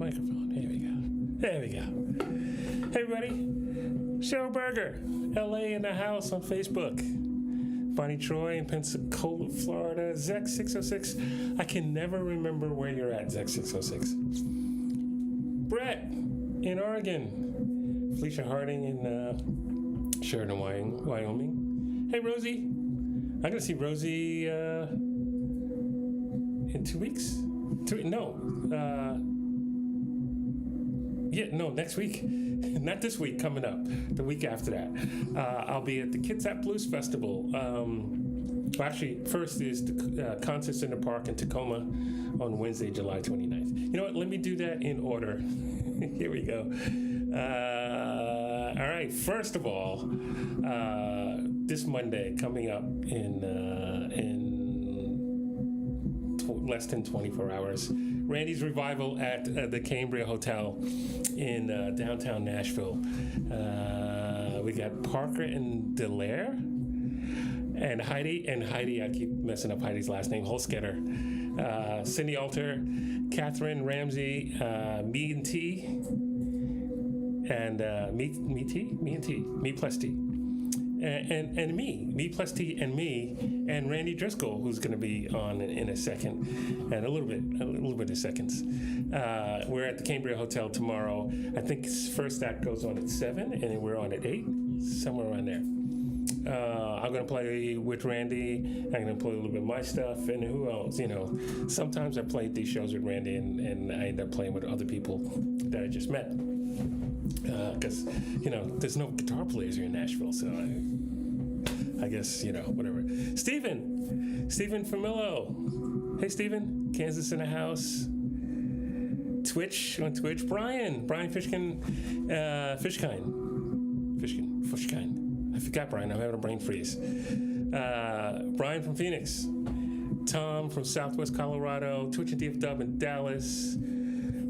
microphone. Here we go. There we go. Hey, everybody. Cheryl Berger, LA in the house on Facebook. Bonnie Troy in Pensacola, Florida. Zek606. I can never remember where you're at, Zek606. Brett in Oregon. Felicia Harding in Sheridan, Wyoming. Hey, Rosie. I'm going to see Rosie in 2 weeks. Next week. Not this week, coming up. The week after that. I'll be at the Kitsap Blues Festival. First is the Concerts in the Park in Tacoma on Wednesday, July 29th. You know what? Let me do that in order. Here we go. All right. First of all, this Monday, coming up in less than 24 hours, Randy's Revival at the Cambria Hotel in downtown Nashville. We got Parker and Delaire and Heidi, I keep messing up Heidi's last name, Holsketter, Cindy Alter, Catherine Ramsey, Me and T, and Me plus T. And me plus T and me, and Randy Driscoll, who's going to be on in a second, and a little bit of seconds. We're at the Cambria Hotel tomorrow. I think first act goes on at 7, and then we're on at 8, somewhere around there. I'm going to play with Randy. I'm going to play a little bit of my stuff, and who else? You know, sometimes I play these shows with Randy, and I end up playing with other people that I just met. Because, there's no guitar players here in Nashville, so I guess, whatever. Stephen Famillo. Hey, Stephen. Kansas in the house. On Twitch. Brian Fishkin. I forgot Brian. I'm having a brain freeze. Brian from Phoenix. Tom from Southwest Colorado. Twitch and DFW in Dallas.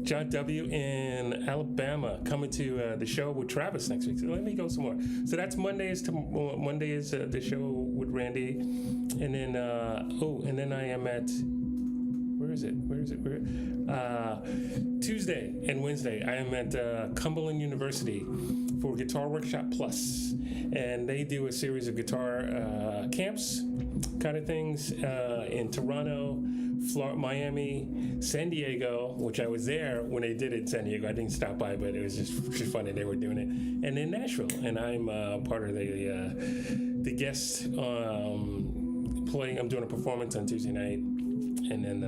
John W. in Alabama coming to the show with Travis next week. So let me go some more. So that's Monday is the show with Randy, and then I am at Tuesday and Wednesday I am at Cumberland University for Guitar Workshop Plus, and they do a series of guitar camps kind of things in Toronto, Miami, San Diego, which I was there when they did it in San Diego. I didn't stop by, but it was just funny they were doing it. And then Nashville, and I'm part of the guest playing. I'm doing a performance on Tuesday night, and then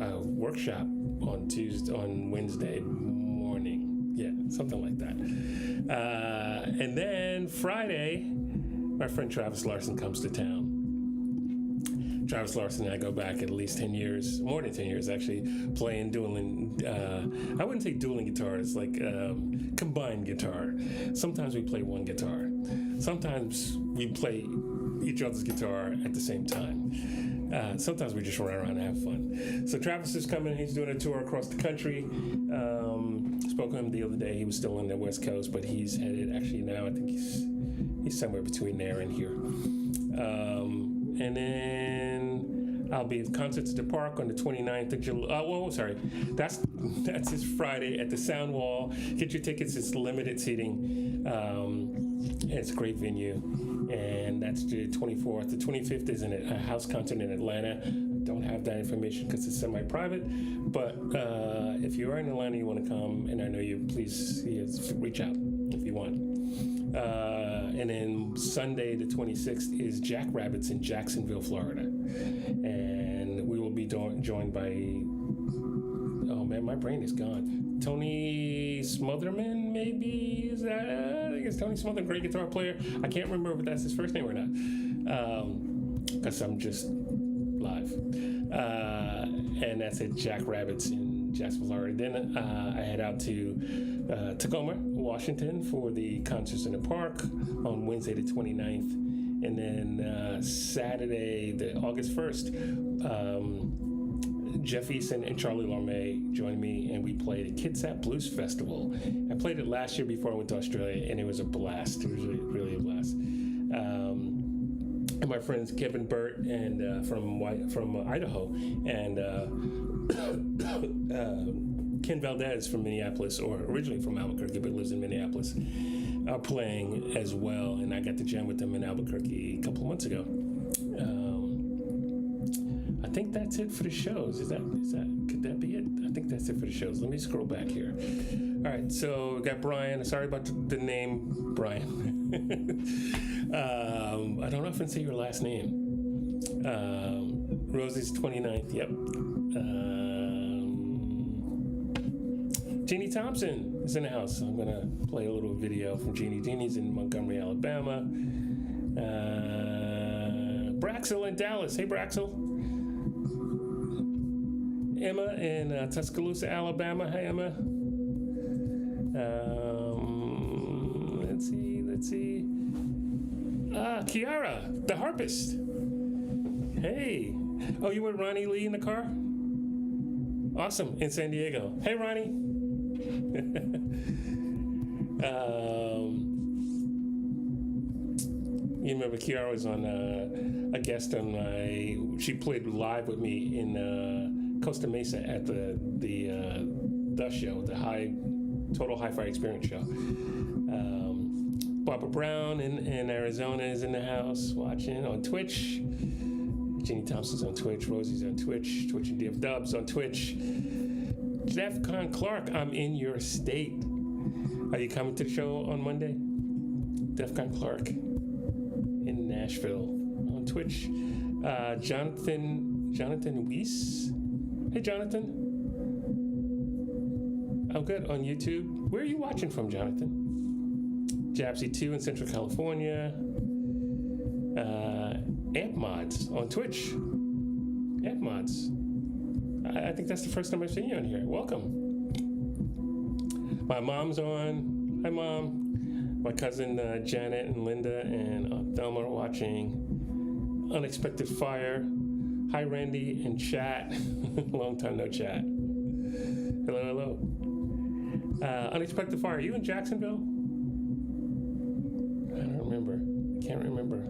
a workshop on Wednesday morning. Yeah, something like that. And then Friday, my friend Travis Larson comes to town. Travis Larson and I go back at least 10 years, more than 10 years actually, dueling. I wouldn't say dueling guitar, it's like combined guitar. Sometimes we play one guitar. Sometimes we play each other's guitar at the same time. Sometimes we just run around and have fun. So Travis is coming, he's doing a tour across the country. Spoke to him the other day, he was still on the West Coast, but he's headed, actually now I think he's somewhere between there and here. And then I'll be at Concerts at the Park on the 29th of July. That's this Friday at the Sound Wall. Get your tickets, it's limited seating. It's a great venue. And that's the 24th. The 25th is a house concert in Atlanta. Don't have that information because it's semi-private. But if you are in Atlanta, you want to come, and I know you, please reach out if you want. And then Sunday, the 26th, is Jackrabbits in Jacksonville, Florida. And we will be joined by, oh man, my brain is gone. Tony Smotherman, maybe? Is that? I think it's Tony Smotherman, great guitar player. I can't remember if that's his first name or not. Because I'm just live. And that's at Jackrabbits in Jacksonville, Florida. Then I head out to Tacoma, Washington for the Concerts in the Park on Wednesday the 29th. And then Saturday, August 1st, Jeff Eason and Charlie Lorme joined me, and we played at Kitsap Blues Festival. I played it last year before I went to Australia, and it was a blast. It was really, really a blast. and my friends Kevin Burt and from Idaho, and Ken Valdez from Minneapolis, or originally from Albuquerque but lives in Minneapolis, are playing as well, and I got to jam with them in Albuquerque a couple of months ago. I think that's it for the shows. Could that be it? I think that's it for the shows. Let me scroll back here. All right, so we got Brian. Sorry about the name, Brian. I don't often say your last name. Rosie's 29th, yep. Jeannie Thompson is in the house. I'm going to play a little video from Jeannie. Jeannie's in Montgomery, Alabama. Braxel in Dallas. Hey, Braxel. Emma in Tuscaloosa, Alabama. Hi, Emma. Let's see. Kiara, the harpist. Hey. Oh, you with Ronnie Lee in the car? Awesome, in San Diego. Hey, Ronnie. You remember Kiara was on a guest on she played live with me in Costa Mesa at the show, the Total Hi-Fi Experience show. Barbara Brown in Arizona is in the house watching on Twitch. Jeannie Thompson's on Twitch. Rosie's on Twitch. Twitch and DF Dubs on Twitch. Defcon Clark, I'm in your state. Are you coming to the show on Monday? Defcon Clark in Nashville on Twitch. Jonathan Weiss. Hey, Jonathan. I'm good on YouTube. Where are you watching from, Jonathan? Japsy2 in Central California. Amp Mods on Twitch. Amp Mods. I think that's the first time I've seen you on here. Welcome. My mom's on. Hi, Mom. My cousin Janet and Linda and Aunt Thelma are watching. Unexpected Fire. Hi, Randy and chat. Long time no chat. Hello. Unexpected Fire. Are you in Jacksonville? I don't remember. I can't remember.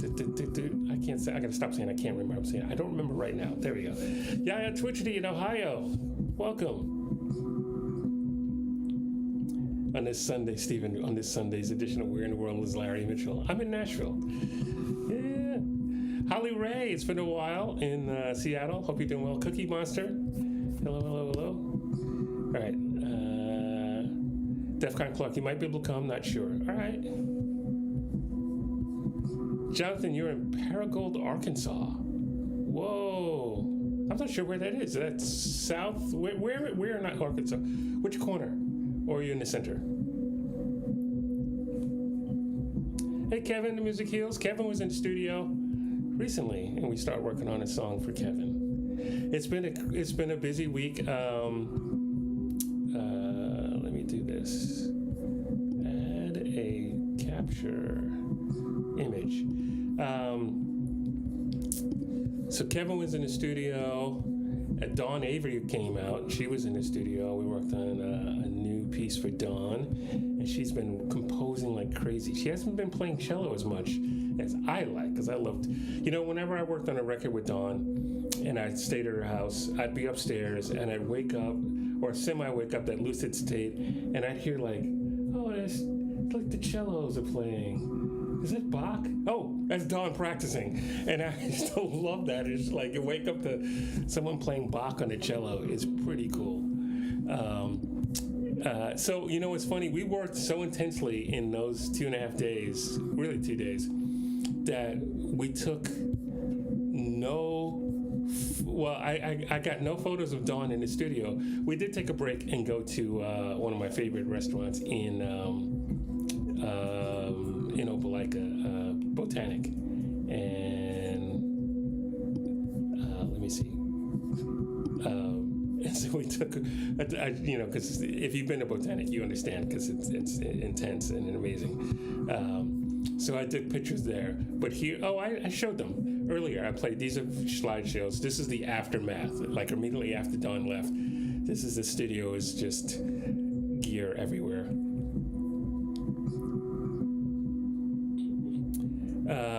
I can't say. I gotta stop saying I can't remember. I'm saying I don't remember right now. There we go. Yeah, Twitchity in Ohio. Welcome. On this Sunday, Stephen. On this Sunday's edition of Where in the World is Larry Mitchell? I'm in Nashville. Yeah. Holly Ray. It's been a while in Seattle. Hope you're doing well. Cookie Monster. Hello. All right. Defcon Clark. You might be able to come. Not sure. All right. Jonathan, you're in Paragould, Arkansas. Whoa. I'm not sure where that is. That's south. Where not Arkansas? Which corner? Or are you in the center? Hey, Kevin, the Music Heals. Kevin was in the studio recently, and we started working on a song for Kevin. It's been a busy week. Let me do this. Add a capture image. So Kevin was in the studio. Dawn Avery came out. She was in the studio. We worked on a new piece for Dawn, and she's been composing like crazy. She hasn't been playing cello as much as I like, because I loved, whenever I worked on a record with Dawn and I stayed at her house, I'd be upstairs and I'd wake up, or semi-wake up, that lucid state, and I'd hear like, oh, it's like the cellos are playing. Is it Bach? Oh, that's Dawn practicing. And I still love that. It's like you wake up to someone playing Bach on the cello. It's pretty cool. So, it's funny. We worked so intensely in those 2.5 days, really 2 days, that we took I got no photos of Dawn in the studio. We did take a break and go to one of my favorite restaurants in Opelika, Botanic, and let me see. And so we took, because if you've been to Botanic, you understand, because it's intense and amazing. So I took pictures there. But here, I showed them earlier. I played, these are slideshows. This is the aftermath, like immediately after Dawn left. This is the studio, is just gear everywhere.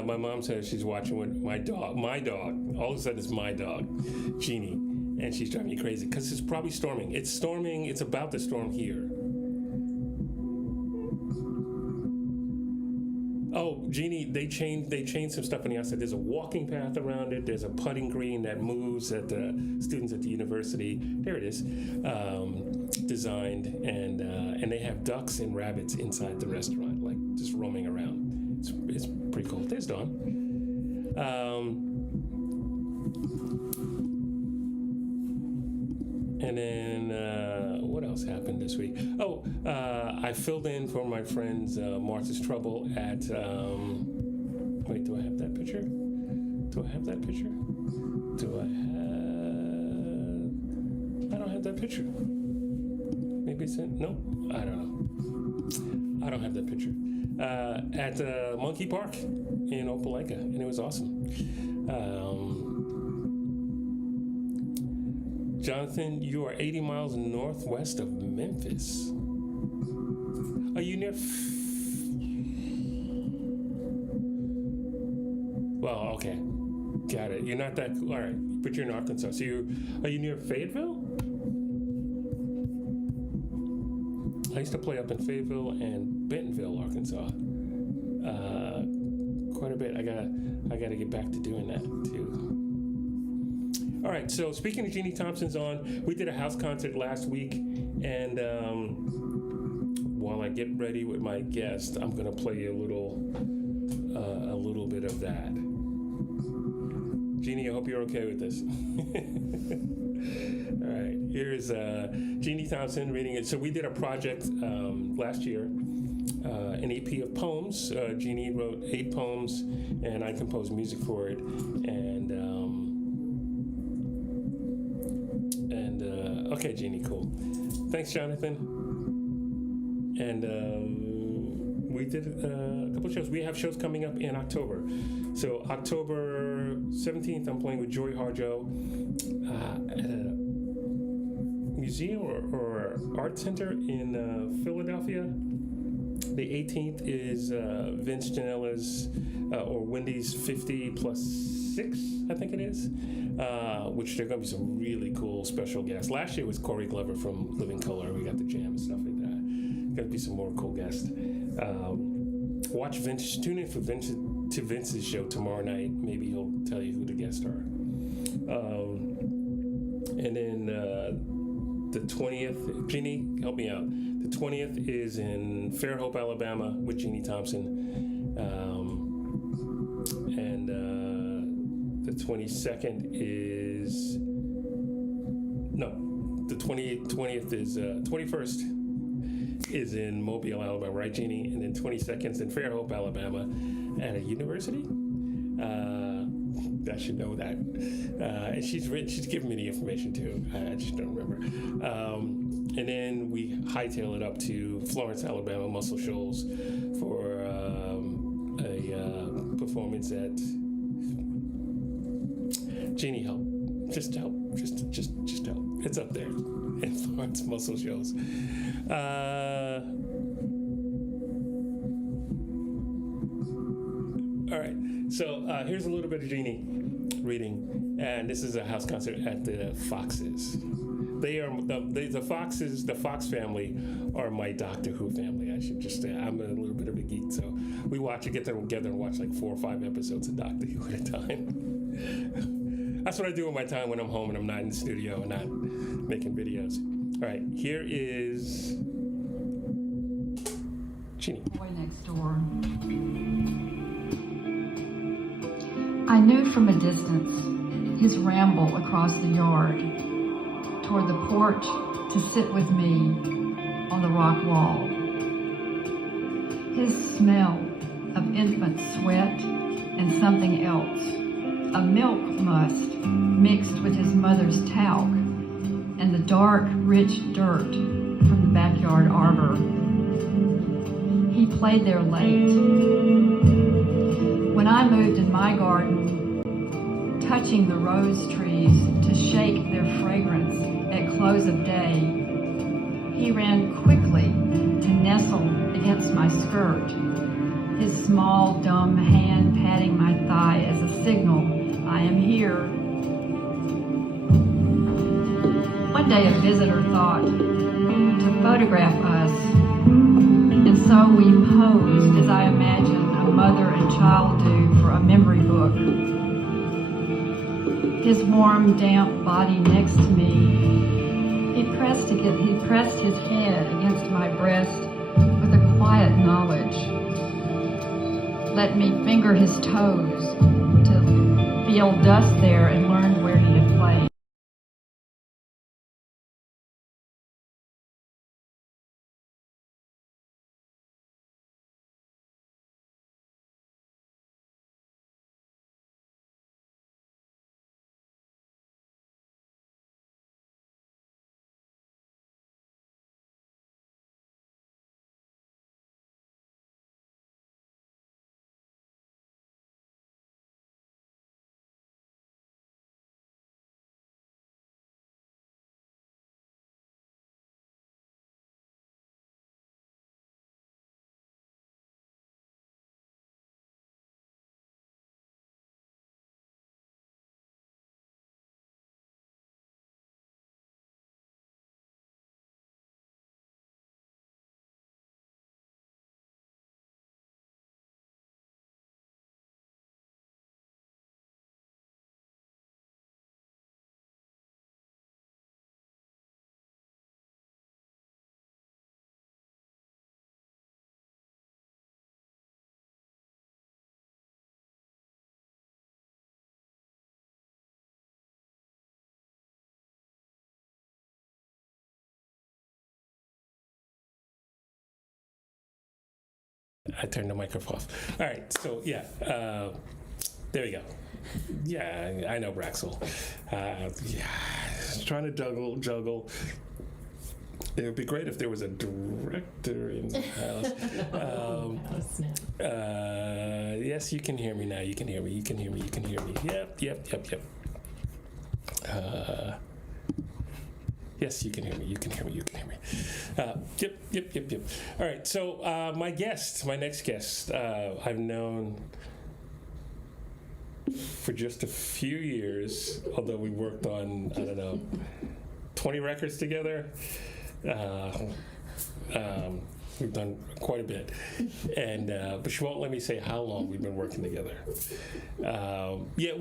My mom says she's watching with my dog, all of a sudden it's my dog, Jeannie, and she's driving me crazy because it's probably storming. It's about to storm here. Oh, Jeannie, they changed some stuff on the outside. There's a walking path around it. There's a putting green that moves that the students at the university, there it is, designed, and they have ducks and rabbits inside the restaurant, like just roaming around. It's pretty cool. There's Dawn. And then what else happened this week? Oh, I filled in for my friends Martha's Trouble at. Wait, do I have that picture? I don't have that picture. Maybe it's in. No, I don't know. I don't have that picture. At Monkey Park in Opelika, and it was awesome. Jonathan, you are 80 miles northwest of Memphis. Are you near? Well, okay, got it. You're not that. All right, but you're in Arkansas. So are you near Fayetteville? I used to play up in Fayetteville and Bentonville, Arkansas. Quite a bit. I gotta get back to doing that too. All right. So speaking of Jeannie Thompson's on, we did a house concert last week, and while I get ready with my guest, I'm gonna play a little bit of that. Jeannie, I hope you're okay with this. All right, here's Jeannie Thompson reading it. So we did a project last year, an EP of poems. Jeannie wrote 8 poems, and I composed music for it. And okay, Jeannie, cool. Thanks, Jonathan. And we did a couple shows. We have shows coming up in October. So October 17th, I'm playing with Joy Harjo at a museum or art center in Philadelphia. The 18th is Vince Ginella's or Wendy's 50 plus 6, I think it is, which there are going to be some really cool special guests. Last year was Corey Glover from Living Color. We got the jam and stuff like that. Going to be some more cool guests. Watch Vince. Tune in for Vince's show tomorrow night. Maybe he'll tell you who the guests are. And then the 20th, Jeannie, help me out. The 20th is in Fairhope, Alabama with Jeannie Thompson. And the 22nd is, no, the 20th is, 21st is in Mobile, Alabama, right, Jeannie? And then 22nd is in Fairhope, Alabama at a university. I should know that. And she's given me the information too. I just don't remember. And then we hightail it up to Florence, Alabama, Muscle Shoals for a performance at Jeannie help. Just help. Just help. It's up there in Florence, Muscle Shoals. All right. So here's a little bit of Jeannie reading, and this is a house concert at the Foxes. They are the Foxes. The Fox family are my Doctor Who family. I should just say I'm a little bit of a geek, so we get together and watch like 4 or 5 episodes of Doctor Who at a time. That's what I do with my time when I'm home and I'm not in the studio and not making videos. All right, here is Jeannie. Boy next door. I knew from a distance his ramble across the yard toward the porch to sit with me on the rock wall. His smell of infant sweat and something else, a milk must mixed with his mother's talc and the dark, rich dirt from the backyard arbor. He played there late. When I moved in my garden, touching the rose trees to shake their fragrance at close of day, he ran quickly to nestle against my skirt, his small, dumb hand patting my thigh as a signal, I am here. One day a visitor thought to photograph us, and so we posed as I imagine a mother and child do for a memory book. His warm, damp body next to me, he pressed his head against my breast with a quiet knowledge. Let me finger his toes to feel dust there and learned where he had played. I turned the microphone off. All right, so yeah, there we go. Yeah, I know Braxel. Yeah, trying to juggle. It would be great if there was a director in the house. Yes, you can hear me now. You can hear me. You can hear me. You can hear me. Yep. Yes, you can hear me. You can hear me. You can hear me. Yep. All right. So my next guest, I've known for just a few years, although we worked on, 20 records together. We've done quite a bit, and but she won't let me say how long we've been working together.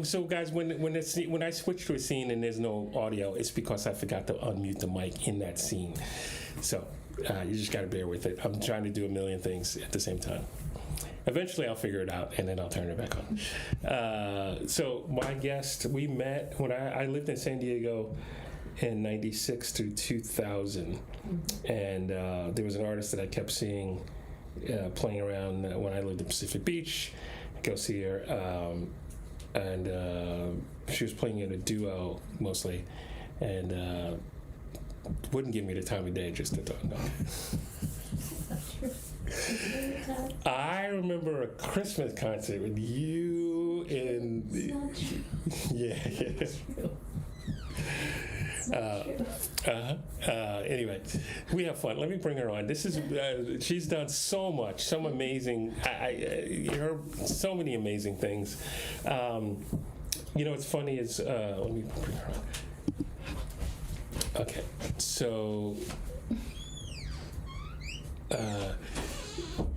So guys, when I switch to a scene and there's no audio, it's because I forgot to unmute the mic in that scene. So you just got to bear with it. I'm trying to do a million things at the same time. Eventually, I'll figure it out, and then I'll turn it back on. So my guest, we met when I lived in San Diego in 96 through 2000, and there was an artist that I kept seeing playing around when I lived in Pacific Beach. I go see her, and she was playing in a duo mostly, and wouldn't give me the time of day just to talk. No. I remember a Christmas concert with you in the. Anyway, we have fun. Let me bring her on. This is she's done so much, some amazing. So many amazing things. What's funny is let me bring her on. Okay, so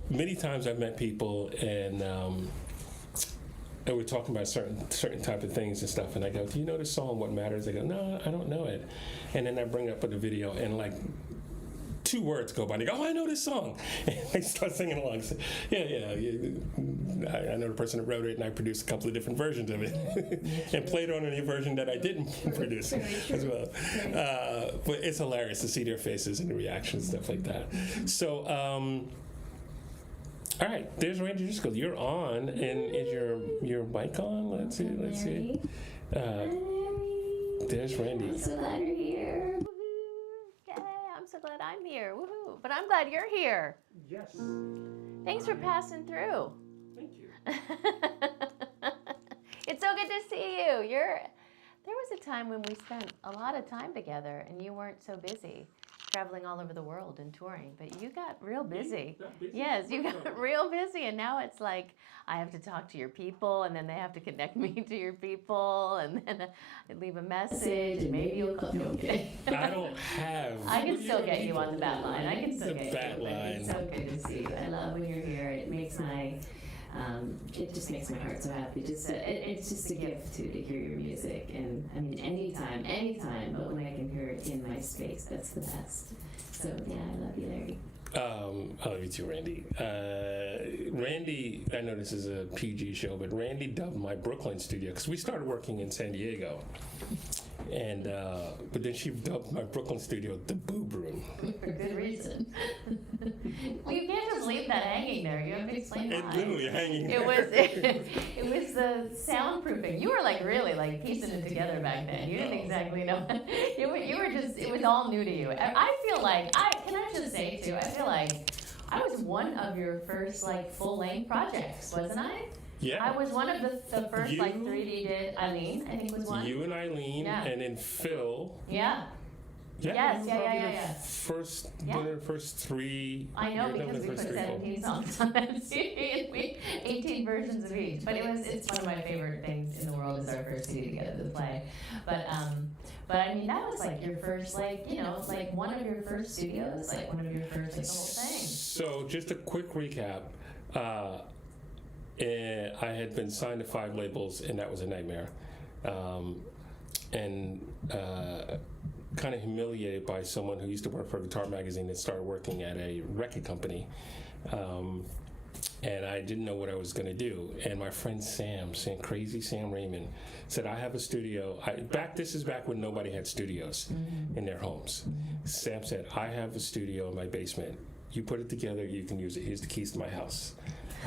many times I've met people and we're talking about certain type of things and stuff, and I go, "Do you know this song, What Matters?" They go, "No, I don't know it." And then I bring up the video, and like 2 words go by, and they go, "Oh, I know this song." And they start singing along. So, I know the person that wrote it, and I produced a couple of different versions of it, and played on any version that I didn't produce as well. But it's hilarious to see their faces and the reactions, stuff like that. So. All right, there's Randy Driscoll. You're on, and is your mic on? Let's see. There's Randy. I'm so glad you're here. Woohoo! Yay! I'm so glad I'm here. Woohoo! But I'm glad you're here. Yes. Thanks for passing through. Thank you. It's so good to see you. There was a time when we spent a lot of time together, and you weren't so busy. traveling all over the world and touring, but you got real busy. busy? Yes, you got real busy, and now it's like I have to talk to your people, and then they have to connect me to your people, and then I leave a message, and maybe you'll call. No, okay. I don't have. I can still get you on the bat line. I can still The get you. bat but line. It's so good to see you. I love when you're here. It just makes my heart so happy. It's just a gift to hear your music, and I mean anytime. But when I can hear it in my space, that's the best. So yeah, I love you, Larry. I love you too, Randy. Randy, I know this is a PG show, but Randy dubbed my Brooklyn studio because we started working in San Diego, and but then she dubbed my Brooklyn studio the Boob Room. For good reason. Well, you can't just leave that hanging there. You have to explain It's why. literally hanging It there. was the soundproofing. You were like really like piecing it together back then. You didn't exactly know. You were just, it was all new to you. I feel like, can I just say too, I feel like I was one of your first like full-length projects, wasn't I? Yeah. I was one of the first like You- 3D did. Eileen, I think was one. You and Eileen, Yeah. and then Phil. Yeah. Yeah, Yes, you yeah, were yeah, probably yeah, the yeah. First, Yeah. one of the first three. I know you're because the we first put three 17 songs on that CD and we 18 versions of each. But it's one of my favorite things in the world is our first CD together to play. But I mean that was like your first like like one of your first studios, like one of your first like the whole thing. So just a quick recap. I had been signed to 5 labels, and that was a nightmare. Kind of humiliated by someone who used to work for a guitar magazine that started working at a record company. And I didn't know what I was going to do. And my friend Crazy Sam Raymond, said, I have a studio. This is back when nobody had studios in their homes. Sam said, I have a studio in my basement. You put it together, you can use it. Here's the keys to my house.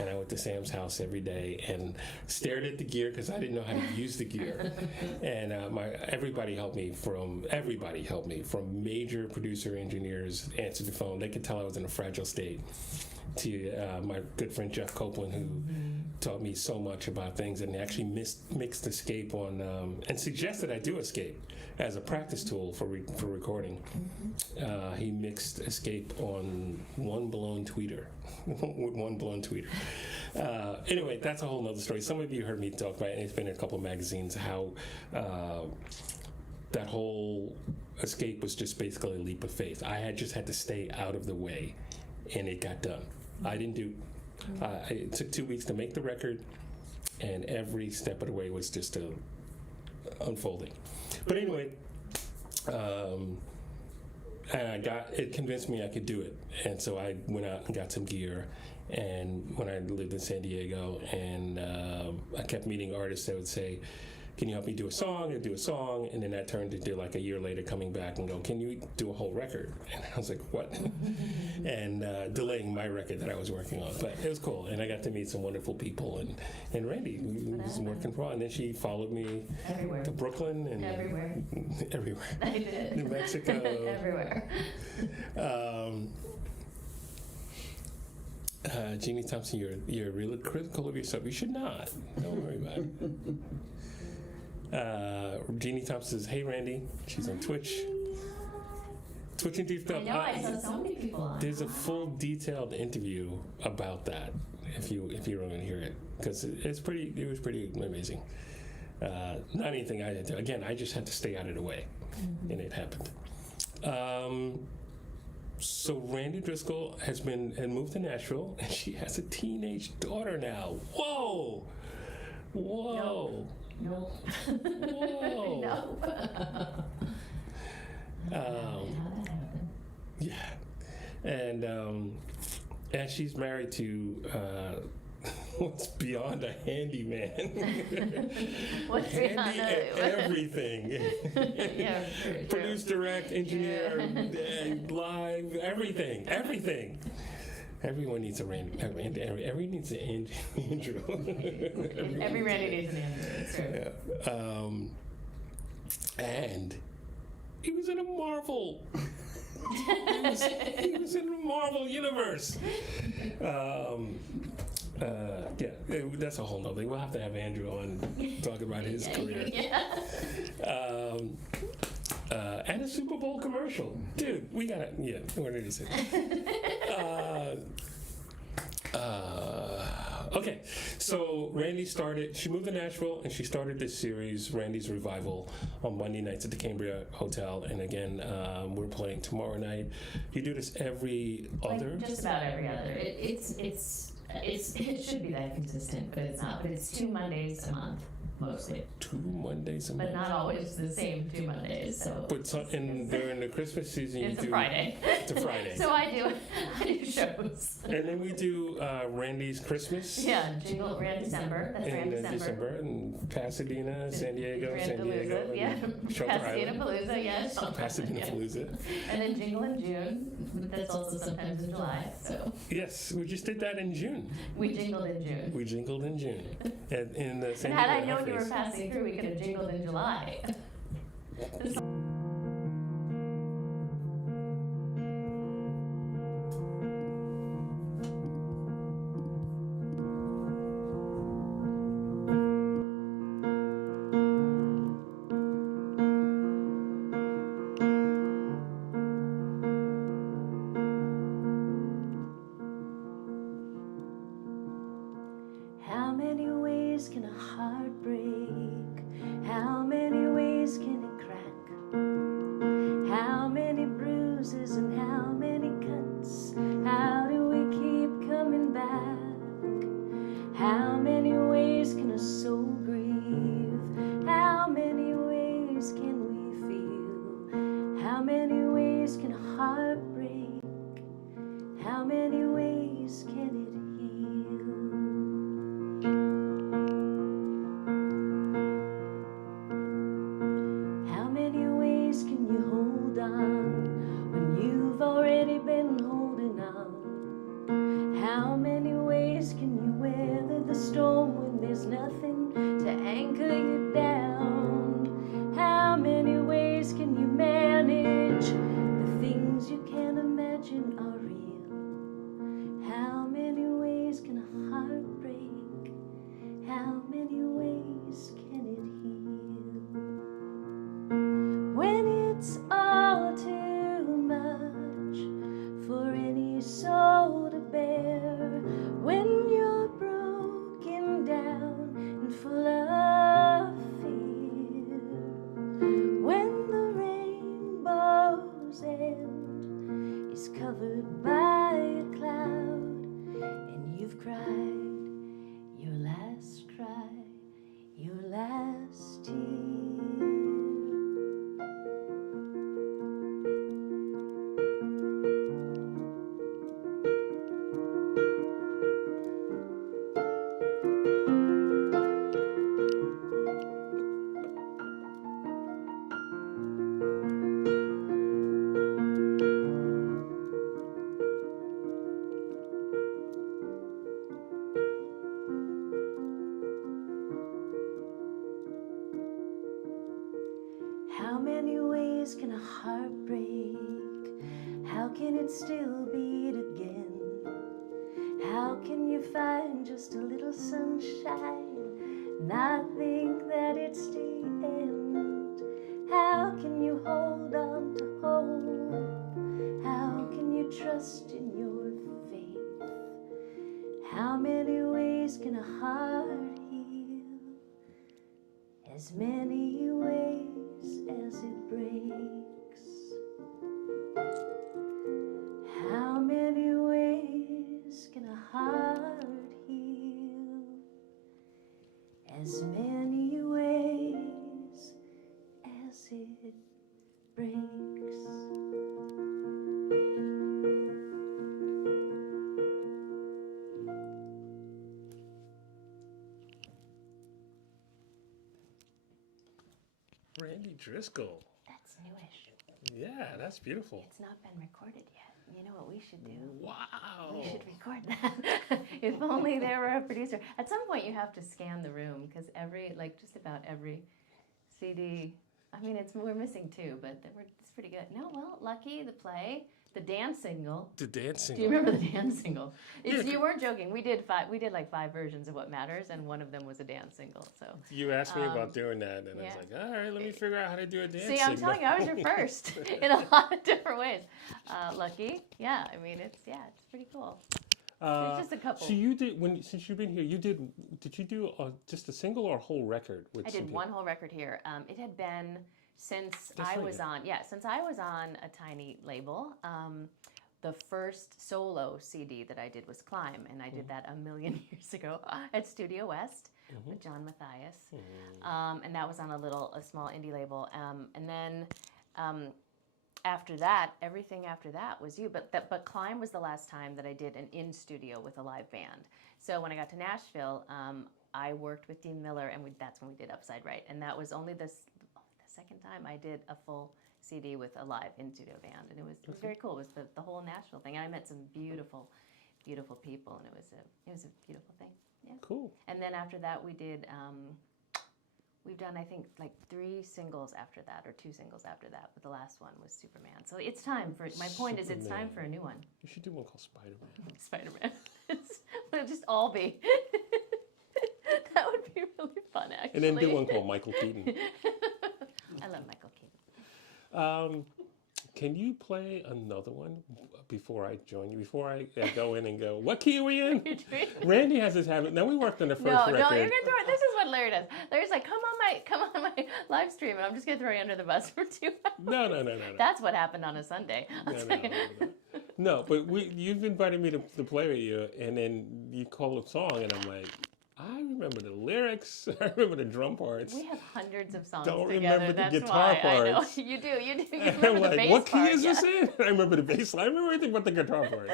And I went to Sam's house every day and stared at the gear because I didn't know how to use the gear. And everybody helped me from major producer engineers answered the phone. They could tell I was in a fragile state. To my good friend Jeff Copeland, who taught me so much about things, and actually mixed Escape on and suggested I do Escape as a practice tool for recording. He mixed Escape on one blown tweeter. With one blown tweeter. Anyway, that's a whole nother story. Some of you heard me talk about it, and it's been in a couple of magazines, how that whole Escape was just basically a leap of faith. I had to stay out of the way, and it got done. I didn't do. It took 2 weeks to make the record, and every step of the way was just unfolding. But anyway, and it convinced me I could do it, and so I went out and got some gear. And when I lived in San Diego, and I kept meeting artists that would say, can you help me do a song? I'd do a song, and then that turned into like a year later coming back and go, can you do a whole record? And I was like, what? And delaying my record that I was working on. But it was cool, and I got to meet some wonderful people, and Randy, who was working for, and then she followed me Everywhere. to Brooklyn and Everywhere. everywhere. I did. New Mexico. Everywhere. Jeannie Thompson, you're really critical of yourself. You should not. Don't worry about it. Jeannie Thompson says, hey, Randy. She's on Twitch. Twitching deep stuff. I know, I saw so many people on. There's a full detailed interview about that if you want to hear it, because it was pretty amazing. Not anything I did. Again, I just had to stay out of the way, and it happened. So Randy Driscoll had moved to Nashville, and she has a teenage daughter now. Whoa! No. Whoa! No. How that happened? Yeah, and she's married to what's beyond a handyman. What's Handy beyond at everything. Yeah, true. Produce, direct, engineer, live, everything. Everyone needs a Randy. Everyone needs an Andrew. Every Randy needs an Andrew. It's true. Yeah. And he was in a Marvel. he was in the Marvel universe. That's a whole nother thing. We'll have to have Andrew on talk about his career. Yeah. And a Super Bowl Bowl commercial. Dude, we gotta, yeah, what did he say? Okay, so Randy she moved to Nashville and she started this series, Randy's Revival, on Monday nights at the Cambria Hotel. And again, we're playing tomorrow night. You do this every other? Just about every other. It should be that consistent, but it's not. But it's 2 Mondays a month, mostly. 2 Mondays a month? But not always the same 2 Mondays. So. But during the Christmas season, it's a Friday. It's a Friday. So I do shows. And then we do Randy's Christmas. Yeah, Jingle Rand December. That's Rand December. And Pasadena, San Diego, yeah. Pasadena Palooza, yes. Pasadena Palooza. And then Jingle in June. That's also sometimes in July. So. Yes, we just did that in June. We jingled in June. We jingled in June. In the San Diego. Had I known you were passing through, we could have jingled in July. How many ways can a heart break? How many ways can it crack? How many bruises and how many cuts? How do we keep coming back? How many ways can a soul grieve? How many ways can we feel? How many ways can a heart break? How many ways can it heal? How many ways can you hold on when you've already been holding on? How many ways can you weather the storm when there's nothing to anchor you down? How many ways can you manage the things you can't imagine are real? How many ways can a heart break? How many ways can it heal? When it's all too much for any soul to bear, when you're broken down and full of fear, when the rainbow's end is covered by a cloud and you've cried your last cry, your last tear. How many ways can a heart break? How can it still beat again? How can you find just a little sunshine, not think that it's the end? How can you hold on to hope? How can you trust in your faith? How many ways can a heart heal? As many ways as it breaks. How many ways can a heart heal? As many ways as it breaks. Randy Driscoll. That's newish. Yeah, that's beautiful. It's not been recorded yet. You know what we should do? Wow. We should record that. If only there were a producer. At some point, you have to scan the room because just about every CD I mean, we're missing two, but it's pretty good. No, well, Lucky, the play, the dance single. The dance Do single. you remember the dance single? Yeah. You weren't joking. We did like 5 versions of What Matters, and one of them was a dance single. So You asked me about doing that, and I was yeah. like, all right, let me figure out how to do a dance See, single. I'm telling you, I was your first in a lot of different ways. Lucky, yeah. I mean, it's pretty cool. There's just a couple. So you did since you've been here, did you do just a single or a whole record? With I did one whole record here. It had been since I was on a tiny label. The first solo CD that I did was Climb, and I did that a million years ago at Studio West with John Matthias, and that was on a small indie label. And then after that, everything after that was you. But Climb was the last time that I did an in studio with a live band. So when I got to Nashville, I worked with Dean Miller, and that's when we did Upside Right, and that was only the second time I did a full CD with a live in-studio band, and it was very cool. It was the whole Nashville thing, and I met some beautiful, beautiful people, and it was a beautiful thing. Yeah. Cool. And then after that, we did. We've done, I think, like 3 singles after that, or 2 singles after that. But the last one was Superman. So it's time for. My point is, it's time for a new one. You should do one called Spider-Man. Spider-Man. It'll just all be. That would be really fun, actually. And then do one called Michael Keaton. I love Michael Keaton. Can you play another one before I join you? Before I go in and go, what key are we in? Randy has this habit. Now we worked on the first record. No, you're gonna throw it. This is what Larry does. Larry's like, come on my live stream, and I'm just gonna throw you under the bus for 2 hours. No. That's what happened on a Sunday. No, but you've invited me to play with you, and then you call a song, and I'm like, I remember the lyrics. I remember the drum parts. We have hundreds of songs Don't together. remember the That's guitar why. parts. I know. You do. You And remember I'm the like, bass what key part, is this in? I remember the bass line. I remember everything but the guitar parts.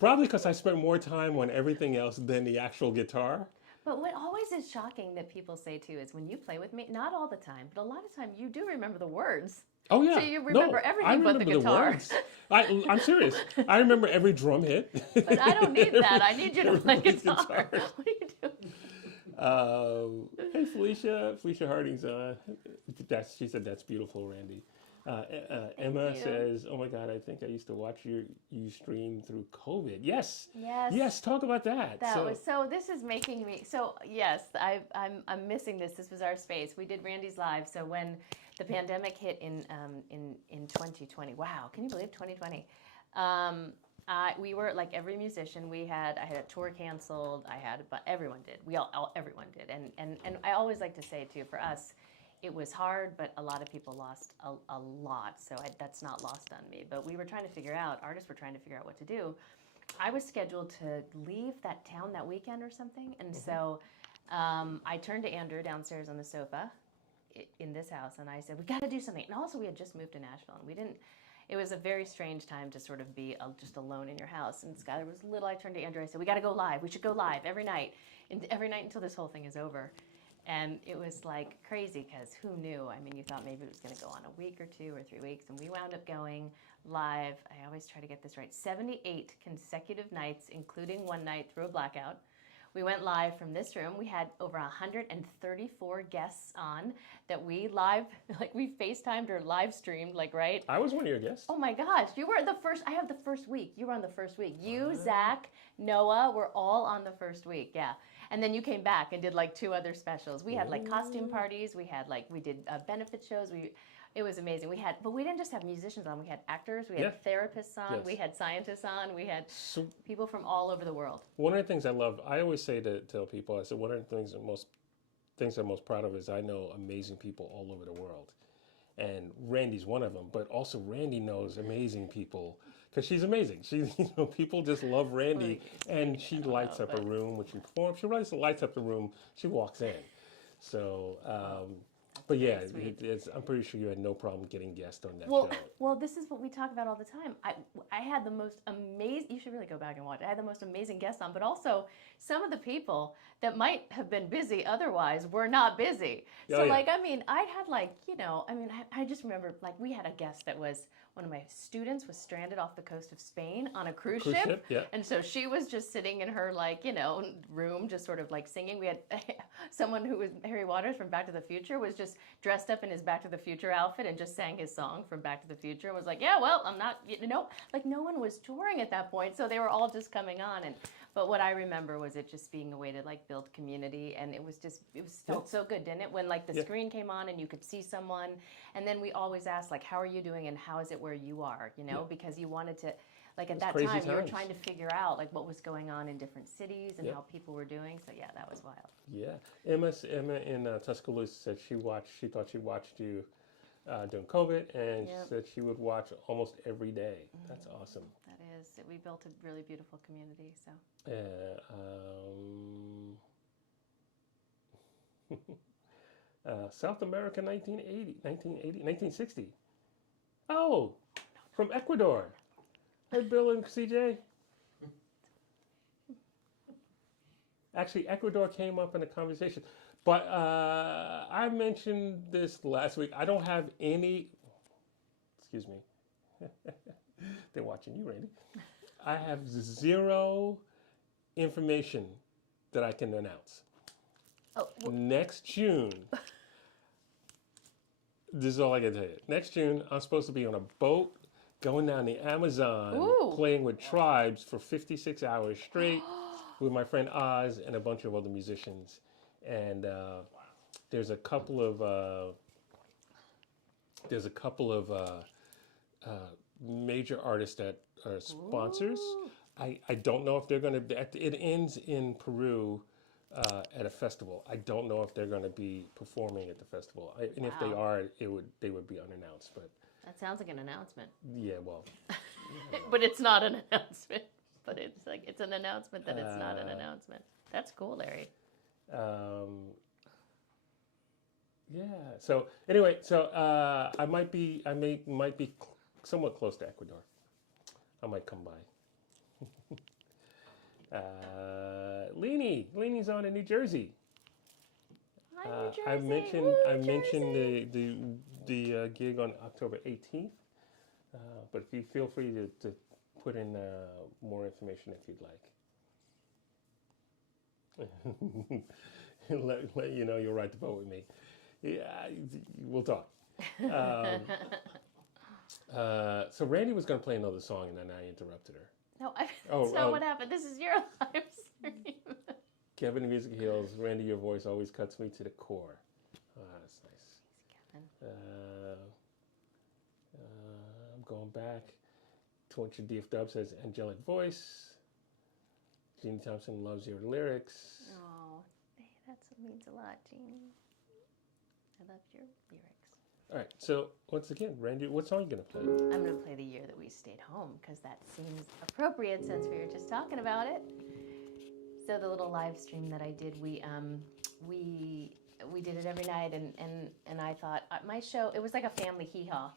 Probably because I spent more time on everything else than the actual guitar. But what always is shocking that people say too is when you play with me, not all the time, but a lot of time you do remember the words. Oh yeah. So you remember everything but the guitar. Words. I'm serious. I remember every drum hit. But I don't need that. I need you to play guitar. What do you do? Hey Felicia Harding's she said that's beautiful, Randy. Emma says, oh my God, I think I used to watch you stream through COVID. Yes. Talk about that. So this is making me, yes, I'm missing this. This was our space. We did Randy's Live. So when the pandemic hit in 2020, wow, can you believe 2020? We were like every musician. I had a tour canceled. But everyone did. Everyone did. And I always like to say too, for us, it was hard, but a lot of people lost a lot. So that's not lost on me. But we were trying to figure out. Artists were trying to figure out what to do. I was scheduled to leave that town that weekend or something, and so I turned to Andrew downstairs on the sofa in this house, and I said, "We got to do something." And also, we had just moved to Nashville, and we didn't. It was a very strange time to sort of be just alone in your house. And Skylar was little. I turned to Andrew. I said, "We got to go live. We should go live every night until this whole thing is over." And it was like crazy because who knew? I mean, you thought maybe it was going to go on a week or 2 or 3 weeks, and we wound up going live. I always try to get this right. 78 consecutive nights, including one night through a blackout. We went live from this room. We had over 134 guests on that we FaceTimed or live streamed, right? I was one of your guests. Oh my gosh, you were the first. I have the first week. You were on the first week. You, Zach, Noah were all on the first week. Yeah. And then you came back and did 2 other specials. We had costume parties. We had we did benefit shows. It was amazing. But we didn't just have musicians on. We had actors. We had therapists on. Yes. We had scientists on. We had people from all over the world. One of the things I love, I always say to tell people, I said one of the things I'm most proud of is I know amazing people all over the world, and Randy's one of them. But also Randy knows amazing people. Because she's amazing. People just love Randy, and she lights up a room when she performs. She lights up the room. She walks in. So, but yeah, I'm pretty sure you had no problem getting guests on that show. Well, this is what we talk about all the time. I had the most amazing. You should really go back and watch. I had the most amazing guests on, but also some of the people that might have been busy otherwise were not busy. So, I had I just remember we had a guest that was. One of my students was stranded off the coast of Spain on a cruise ship. Yeah. And so she was just sitting in her room, just sort of singing. We had someone who was Harry Waters from Back to the Future was just dressed up in his Back to the Future outfit and just sang his song from Back to the Future and was like, yeah, well, I'm not, like no one was touring at that point, so they were all just coming on. But what I remember was it just being a way to like build community, and it felt so good, didn't it? When like the screen came on and you could see someone, and then we always asked like, how are you doing and how is it where you are, because you wanted to, like at that time you were trying to figure out like what was going on in different cities and how people were doing. So yeah, that was wild. Yeah, Emma in Tuscaloosa said she thought she watched you during COVID, and she said she would watch almost every day. That's awesome. That is. We built a really beautiful community. So. South America 1960. Oh, from Ecuador. Hey, Bill and CJ. Actually, Ecuador came up in a conversation. But I mentioned this last week. I don't have any... Excuse me. They're watching you, Randy. I have zero information that I can announce. Oh, Next June... This is all I can tell you. Next June, I'm supposed to be on a boat going down the Amazon, playing with tribes for 56 hours straight with my friend Oz and a bunch of other musicians. And there's a couple of major artists that are sponsors. I don't know if they're going to. It ends in Peru. At a festival. I don't know if they're going to be performing at the festival, and if they are, they would be unannounced. But that sounds like an announcement. Yeah, well, but it's not an announcement. But it's like it's an announcement that it's not an announcement. That's cool, Larry. Yeah. So anyway, I might be somewhat close to Ecuador. I might come by. Leanie's on in New Jersey. Hi, New Jersey. I mentioned the gig on October 18th, but if you feel free to put in more information if you'd like. let you know you'll ride the boat with me. Yeah, we'll talk. So Randy was going to play another song, and then I interrupted her. No, that's not what happened. This is your live stream. Kevin the Music Heals. Randy, your voice always cuts me to the core. That's nice. Kevin. I'm going back to what your DF says, angelic voice. Jeannie Thompson loves your lyrics. Oh, that means a lot, Jeannie. I love your lyrics. All right, so once again, Randy, what song are you going to play? I'm going to play The Year That We Stayed Home, because that seems appropriate since we were just talking about it. So the little live stream that I did, we did it every night, and I thought, my show, it was like a family hee-haw.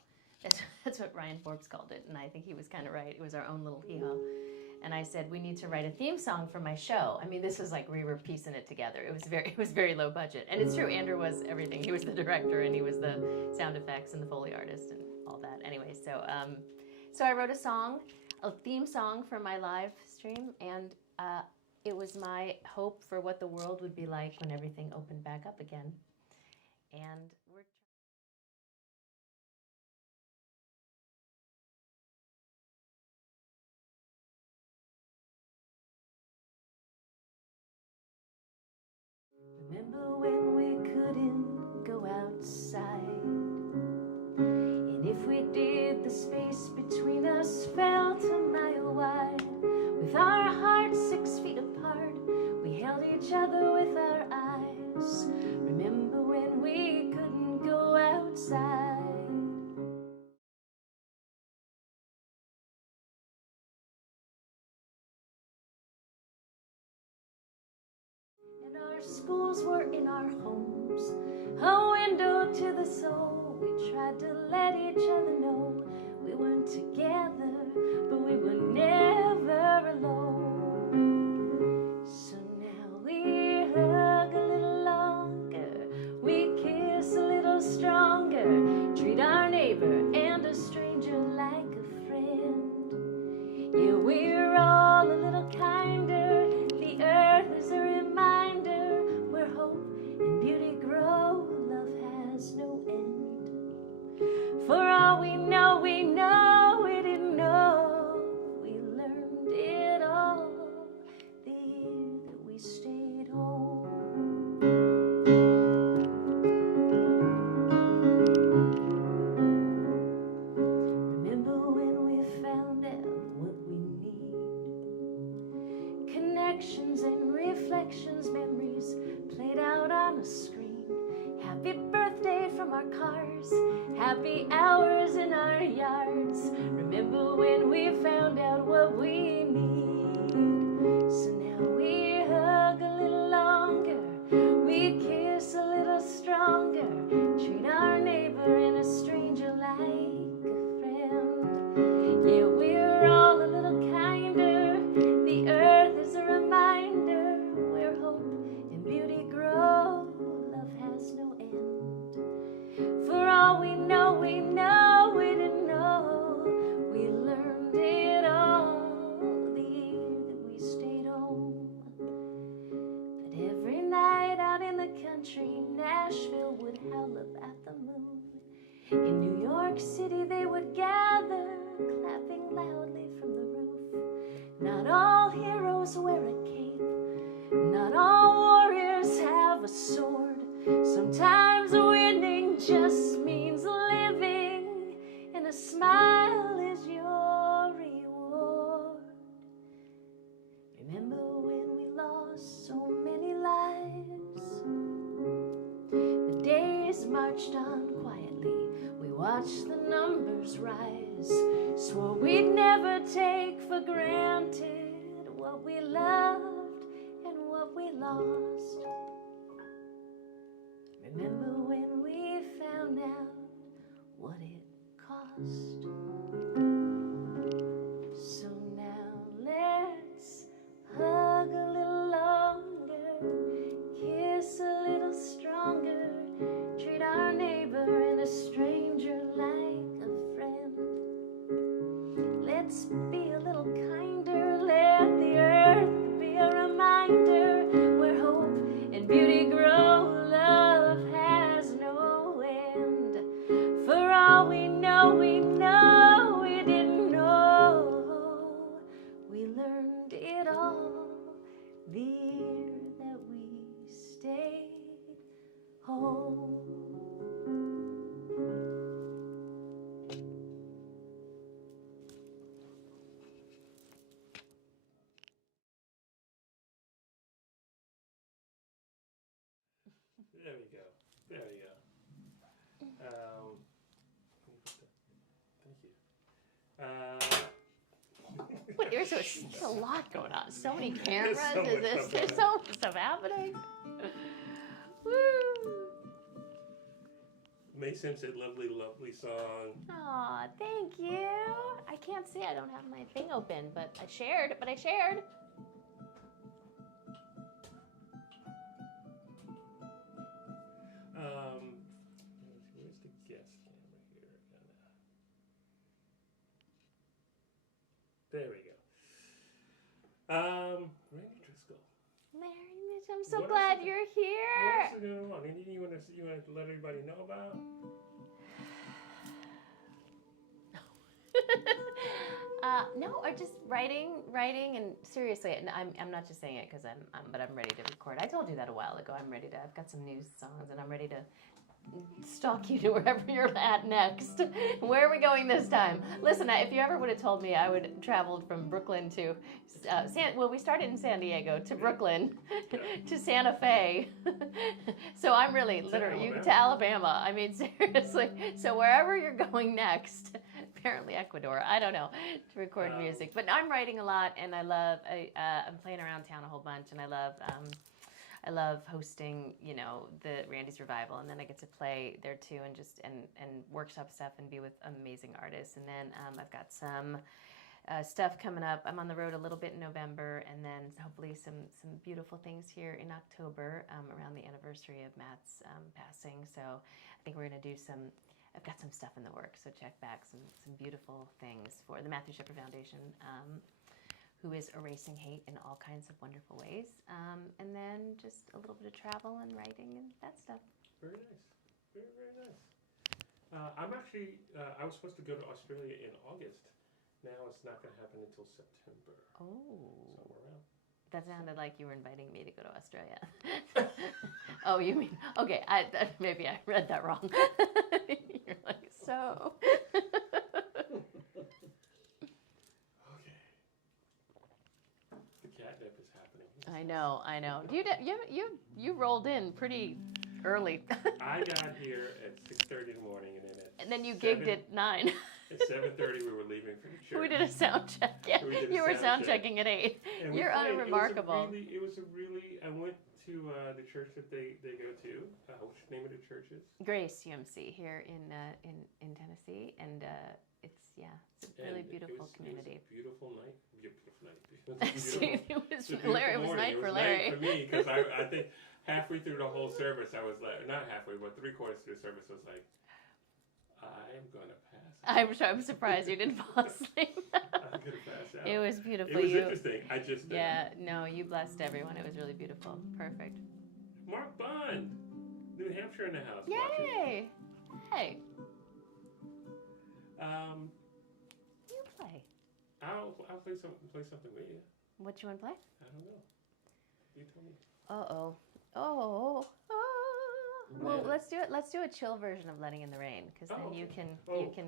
That's what Ryan Forbes called it, and I think he was kind of right. It was our own little hee-haw. And I said, we need to write a theme song for my show. I mean, this was like we were piecing it together. It was very low budget. And it's true, Andrew was everything. He was the director, and he was the sound effects and the Foley artist and all that. Anyway, so I wrote a theme song for my live stream, and it was my hope for what the world would be like when everything opened back up again. And we're... Remember when we couldn't go outside? And if we did, the space between us felt a mile wide. With our hearts 6 feet apart, we held each other with our eyes. Remember when we couldn't go outside? And our schools were in our homes, a window to the soul. We tried to let each other know we weren't together, but we were never alone. So now we hug a little longer, we kiss a little stronger, treat our neighbor and a stranger like a friend. Yeah, we're all a little kinder. The earth is a reminder where hope and beauty grow. Love has all we know, we didn't know. We learned it all the year that we stayed home. Remember when we found out what we need? Connections and reflections, memories played out on a screen. Happy birthday from our cars, happy hours in our yards. Remember when we found out what we need? So now we hug a little longer, we kiss a little stronger, treat our neighbor and a stranger like a friend. Yeah, we're all a little kinder, the earth is a reminder where hope and beauty grow. Love has no end. For all we know, we didn't know. We learned it all the year that we stayed home. But every night out in the country, Nashville would howl up at the moon. In New York City they would gather, clapping loudly from the roof. Not all heroes wear a cape, not all warriors have a sword. Sometimes winning just means living, and a smile is your reward. Remember when we lost so many lives? The days marched on quietly, we watched the numbers rise. Swore we'd never take for granted what we loved and what we lost. Remember when we found out what it cost? So now let's hug a little longer, kiss a little stronger, treat our neighbor and a stranger like a friend. Let's be a little kinder, let the earth be a reminder where hope and beauty grow. Love has no end. For all we know, we didn't know. We learned it all the year that we stayed home. There we go. There we go. Thank you. What, there's a lot going on. So many cameras. so much stuff There's going so much stuff happening. Woo! May Sim said, lovely, lovely song. Aw, thank you. I can't see. I don't have my thing open, but I shared. Where's the guest camera here? There we go. Randy Driscoll. Mary Mitch, I'm so What glad else is- you're What here. else is going on? Anything you want to let everybody know about? No, or just writing, and seriously, and I'm not just saying it because but I'm ready to record. I told you that a while ago. I've got some new songs, and I'm ready to stalk you to wherever you're at next. Where are we going this time? Listen, if you ever would have told me I would have traveled from Brooklyn to, we started in San Diego to Brooklyn to Santa Fe. So I'm really, literally, to Alabama. I mean, seriously. So wherever you're going next, apparently Ecuador, I don't know, to record music. But I'm writing a lot, and I'm playing around town a whole bunch, and I love hosting, the Randy's Revival, and then I get to play there too, and just and workshop stuff and be with amazing artists. And then I've got some stuff coming up. I'm on the road a little bit in November, and then hopefully some beautiful things here in October around the anniversary of Matt's passing. So I think we're gonna do I've got some stuff in the works, so check back some beautiful things for the Matthew Shepard Foundation. Who is erasing hate in all kinds of wonderful ways. And then just a little bit of travel and writing and that stuff. Very nice. Very, very nice. I'm actually. I was supposed to go to Australia in August. Now it's not going to happen until September. Oh. Somewhere around. That sounded like you were inviting me to go to Australia. Oh, you mean, okay, maybe I read that wrong. You're like, so. Okay. The catnip is happening. I know. You rolled in pretty early. I got here at 6:30 in the morning, And then you gigged at 9. At 7:30 we were leaving for the church. We did a sound check. Yeah, you were sound checking at 8. And You're unremarkable. It was a really. I went to the church that they go to. What's the name of the church is? Grace UMC here in Tennessee, and it's a really beautiful community. It was a beautiful night. Beautiful night. It was Larry. It was night for Larry. It was night for me because I think halfway through the whole service I was like, not halfway, but 3/4 through the service I was like, I'm gonna pass out. I'm surprised you didn't fall asleep. I'm gonna pass out. It was beautiful. It was interesting. I just no, you blessed everyone. It was really beautiful. Perfect. Mark Bond, New Hampshire in the house. Yay! Hey. You play. I'll play something with you. What you want to play? I don't know. You tell me. Oh. Well, let's do a chill version of "Letting in the Rain," because then you can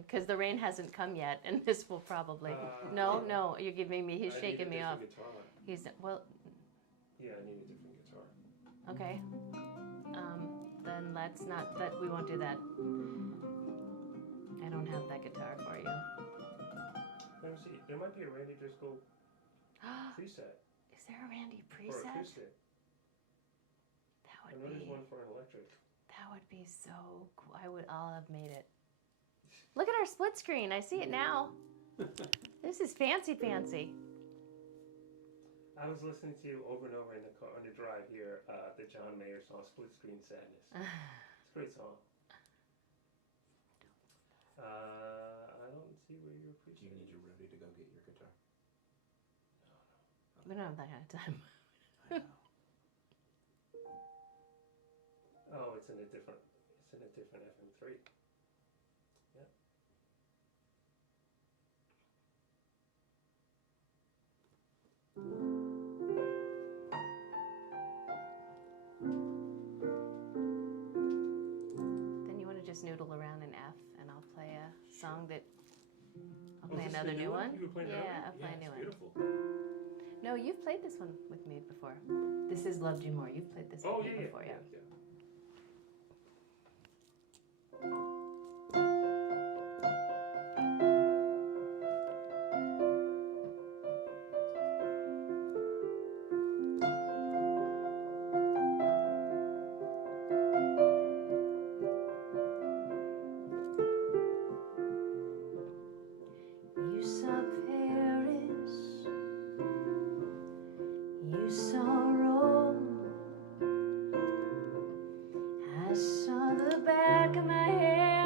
because the rain hasn't come yet, and this will probably. No, you're giving me. He's shaking me off. Guitar. He's well. Yeah, I need a different guitar. Okay. Then let's not. We won't do that. I don't have that guitar for you. Let me see. There might be a Randy Driscoll preset. Is there a Randy For preset? acoustic. That And would there's be. one for an electric. That would be so cool. I'll have made it. Look at our split screen. I see it now. This is fancy. I was listening to you over and over in the car on the drive here, the John Mayer song "Split Screen Sadness." It's a great song. I don't see where you're Do you need your roadie to go get your guitar? We don't have that kind of time. I know. Oh, it's in a different FM3. Yeah. Then you want to just noodle around in F, and I'll play a song that. I'll play is this another the new one. You were playing another one? I'll play a new one. Beautiful. No, you've played this one with me before. This is Loved You More. You've played this with me before, yeah. You saw Paris, you saw Rome. I saw the back of my head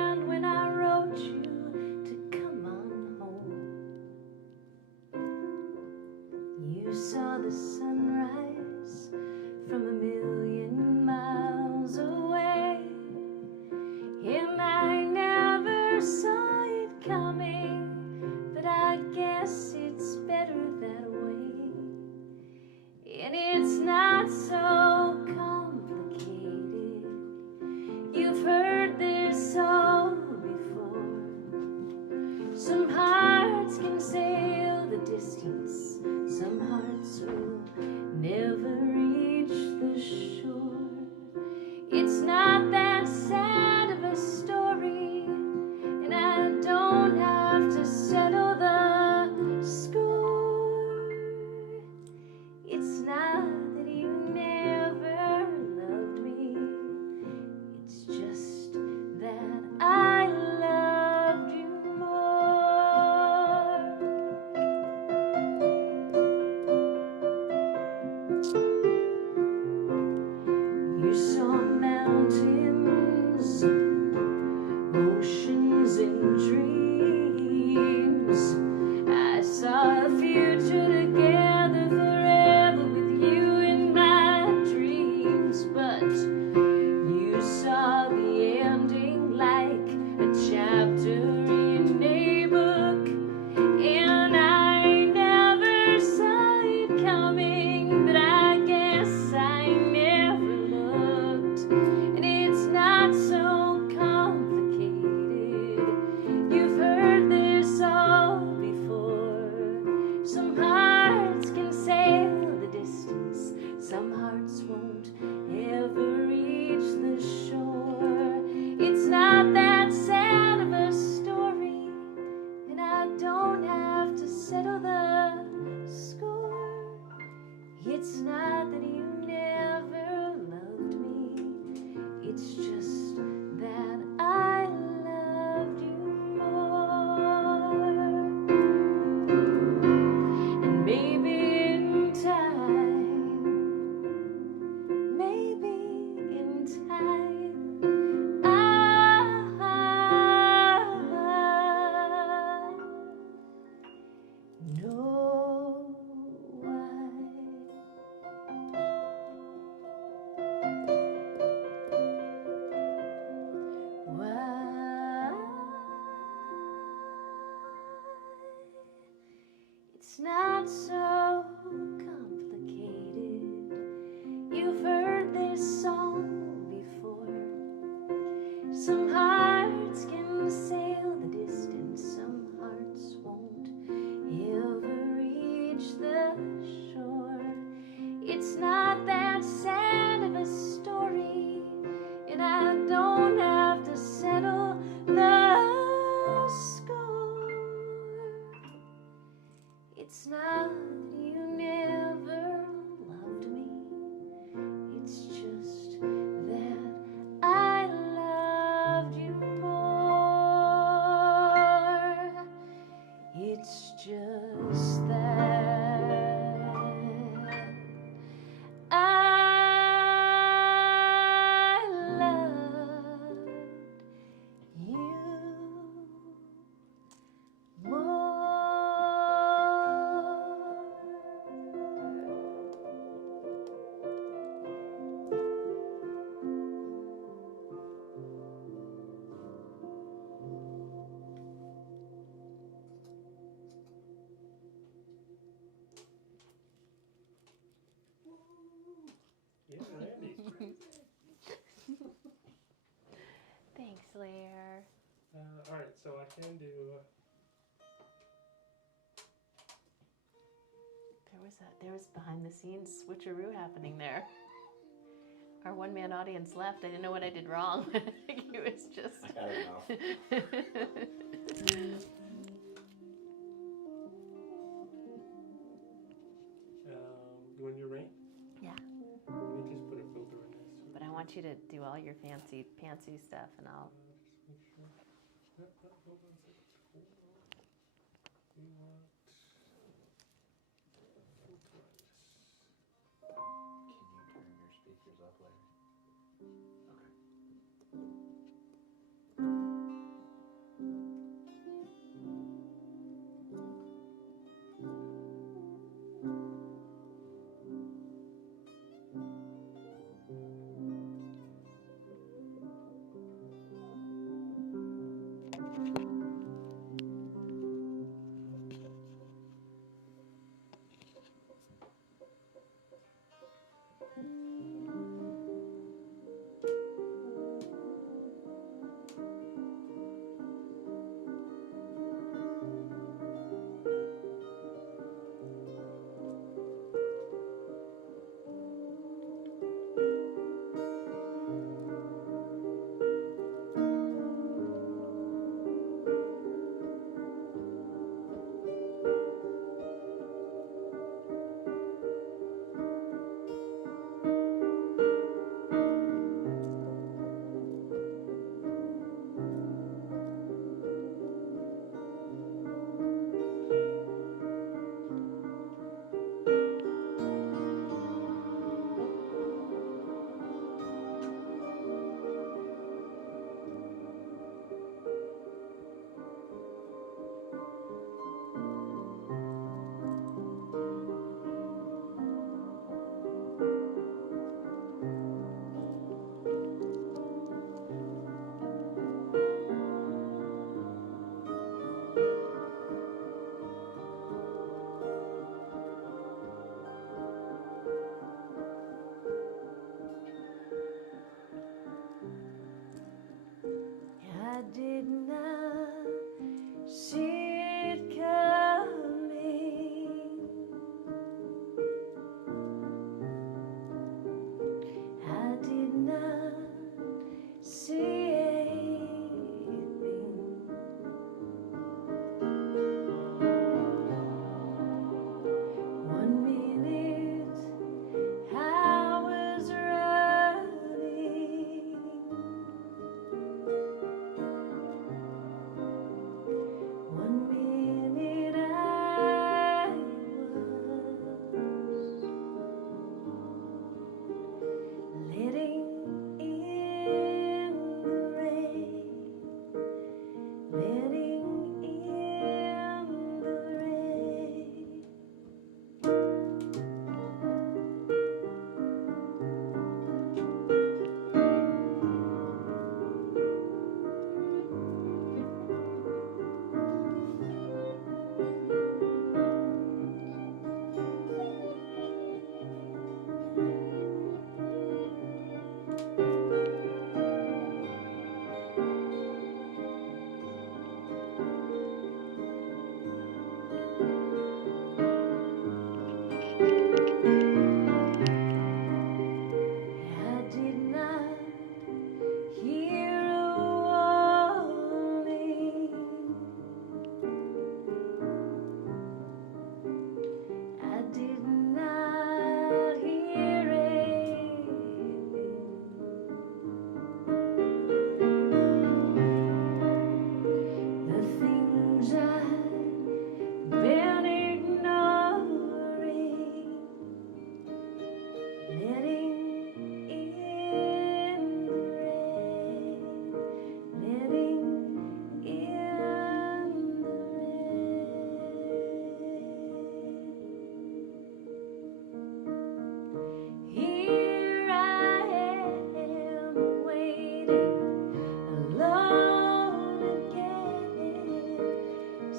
not so complicated. You've heard this song before. Some hearts can sail the distance, some hearts won't ever reach the shore. It's not that sad of a story, and I don't have to settle the score. It's not that you never loved me, it's just that I loved you more. It's just that I loved you more. Yeah, Randy. Thanks, Lair. All right, so I can do. There was behind the scenes switcheroo happening there. Our one-man audience left. I didn't know what I did wrong. I think it was just. I don't know. You want your rain? Yeah. Let me just put a filter in this. But I want you to do all your fancy stuff, and I'll. Just make sure. Hold on a second. We want filter on this. Can you turn your speakers up later? Okay.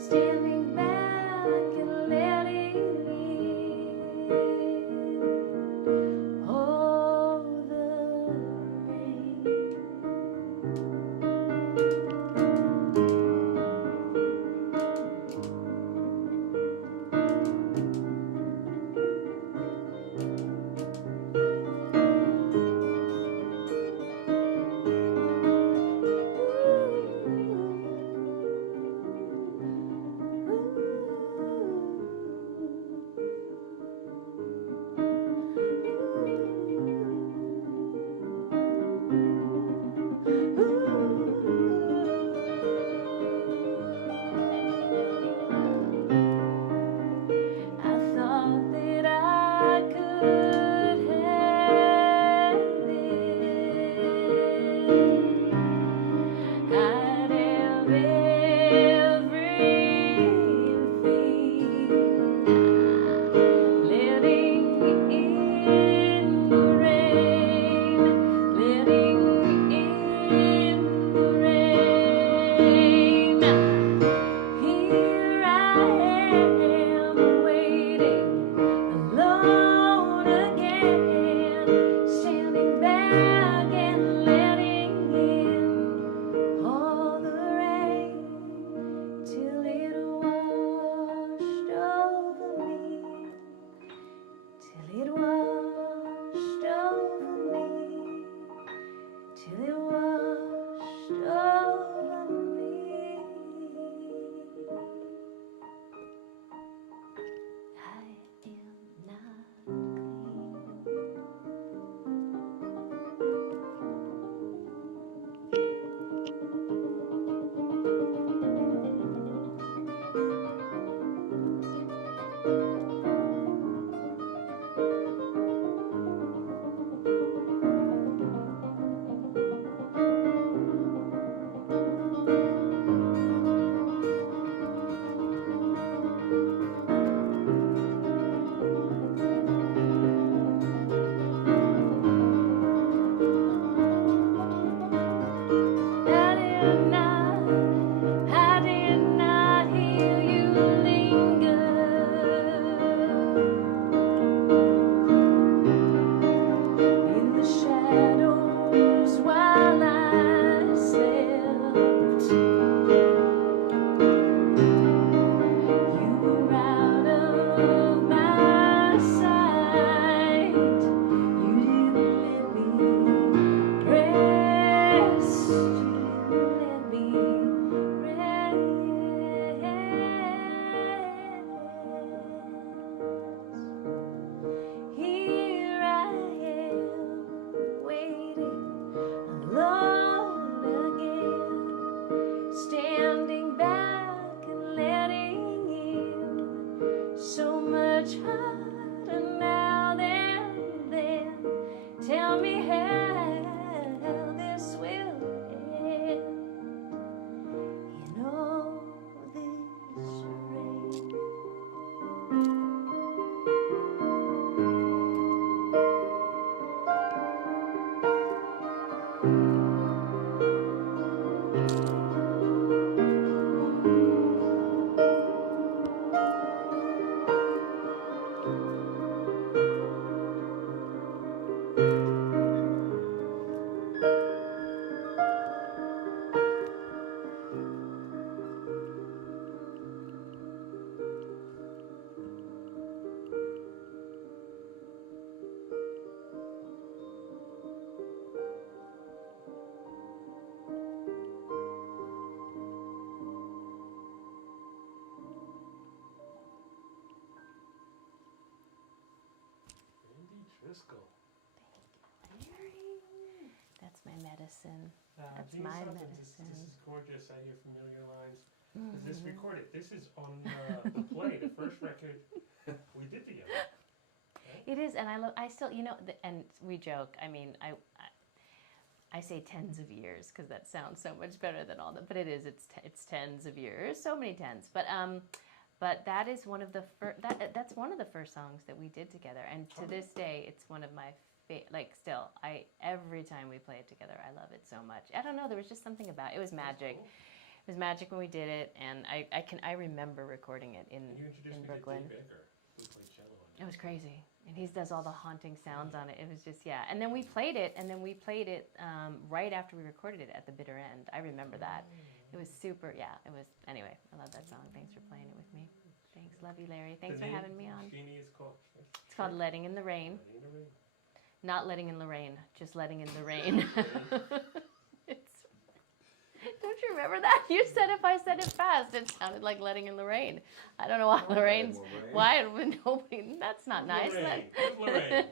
standing back and letting in all the rain. I thought that I could have it. I'd have everything. Letting in the rain, letting in the rain. Here I am waiting alone again, standing back and letting in all the rain till it washed over me, till it washed over me, till it washed over me. I am not I did not hear you linger in the shadows while I slept. You were out of my sight. You didn't let me rest. You didn't let me rest. Here I am waiting alone again, standing back and letting in so much harder now than then. Tell me how this will end in all this rain. Driscoll. That's my medicine. That's Gene my Sutton, medicine. This is gorgeous. I hear familiar lines. Is this recorded? This is on the play, the first record we did together. It is, and I still, and we joke. I mean, I say tens of years because that sounds so much better than all that. But it is. It's tens of years. So many tens. But that is one of the that's one of the first songs that we did together. And to this day, it's one of my still, every time we play it together, I love it so much. I don't know. There was just something about it. It was magic. Cool. It was magic when we did it, and I remember recording it And you introduced in me Brooklyn. to Dave Baker, who played cello on it. It was crazy, and he does all the haunting sounds on it. It was just And then we played it, right after we recorded it at the bitter end. I remember that. It was super. Yeah, it was. Anyway, I love that song. Thanks for playing it with me. Thanks, love you, Larry. Thanks for having me on. Jeannie is called. It's called Letting in the Rain. Letting in the Rain. Not letting in the rain, just letting in the rain. Don't you remember that? You said if I said it fast, it sounded like letting in the rain. I don't know why Lorraine's. Why nobody? That's not nice. Lorraine.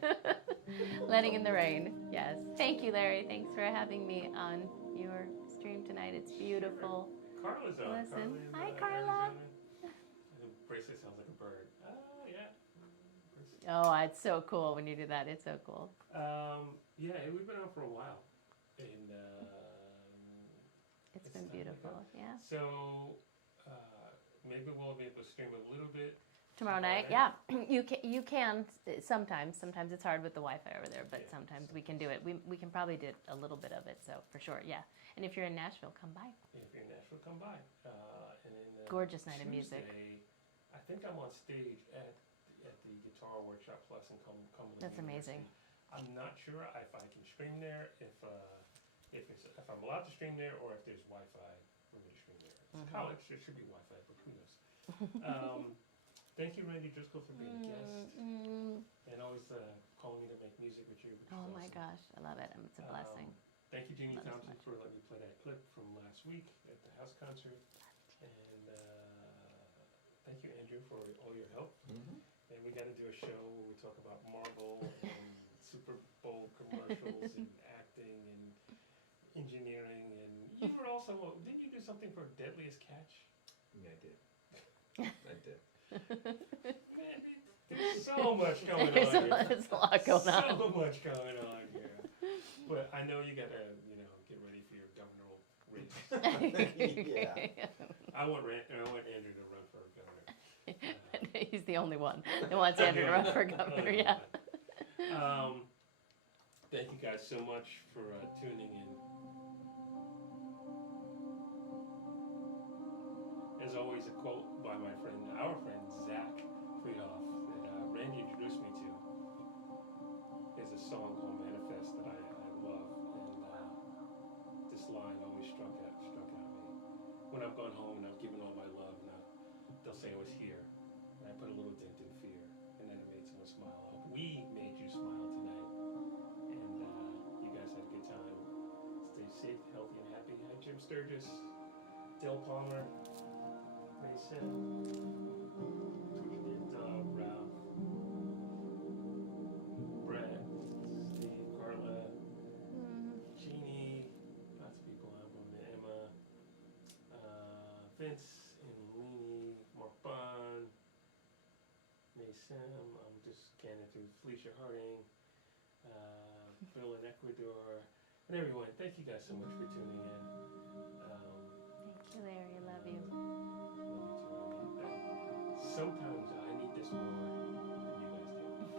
Letting in the rain. Yes. Thank you, Larry. Thanks for having me on your stream tonight. It's beautiful. Carla's on. Listen. Carla Hi, in, Carla. Arizona. Bracelet sounds like a bird. Oh, yeah. Oh, it's so cool when you do that. It's so cool. Yeah, we've been on for a while. And It's been beautiful. Yeah. So maybe we'll be able to stream a little bit. Tomorrow night, yeah. You can sometimes. Sometimes it's hard with the Wi-Fi over there, but sometimes we can do it. We can probably do a little bit of it, so for sure, yeah. And if you're in Nashville, come by. If you're in Nashville, come by. And then Gorgeous night of music. I think I'm on stage at the Guitar Workshop Plus in Cumberland. That's amazing. I'm not sure if I can stream there, if I'm allowed to stream there, or if there's Wi-Fi for me to stream there. It's college, there should be Wi-Fi, but who knows? Thank you, Randy Driscoll, for being a guest and always calling me to make music with you. Oh my gosh, I love it. It's a blessing. Thank you, Jeannie Love it so Thompson, much. for letting me play that clip from last week at the house concert. And thank you, Andrew, for all your help. And we got to do a show where we talk about Marvel and Super Bowl commercials and acting and engineering. And you were also, didn't you do something for Deadliest Catch? Yeah, I did. I did. Man, there's so much going on here. There's a lot going on. So much going on here. But I know you gotta, get ready for your governor race. Yeah. I want Andrew to run for governor. He's the only one that wants Andrew to run for governor. Yeah. Thank you guys so much for tuning in. As always, a quote by our friend Zach Friedhoff, that Randy introduced me to, is a song called Manifest that I love, and this line always struck out me. When I've gone home and I've given all my love, now they'll say I was here, and I put a little dent in fear, and then it made someone smile. I hope we made you smile tonight, and you guys had a good time. Stay safe, healthy, and happy. Hi, Jim Sturgis, Dale Palmer, Mason, Ralph, Brett, Steve, Carla, Jeannie, lots of people, Emma, Vince, and Leanie, Mark Bond, Mason, I'm just scanning through Felicia Harding, Phil in Ecuador, and everyone. Thank you guys so much for tuning in. Thank you, Larry. I love you. Sometimes I need this more than you guys do.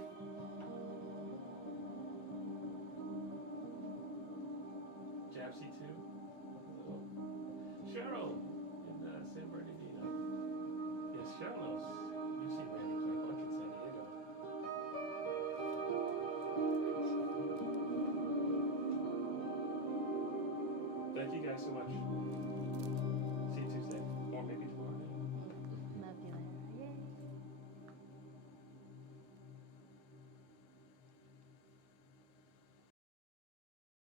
Japsy too. Hello. Cheryl in San Bernardino. Yes, Cheryl knows. You've seen Randy play a bunch in San Diego. Thank you guys so much.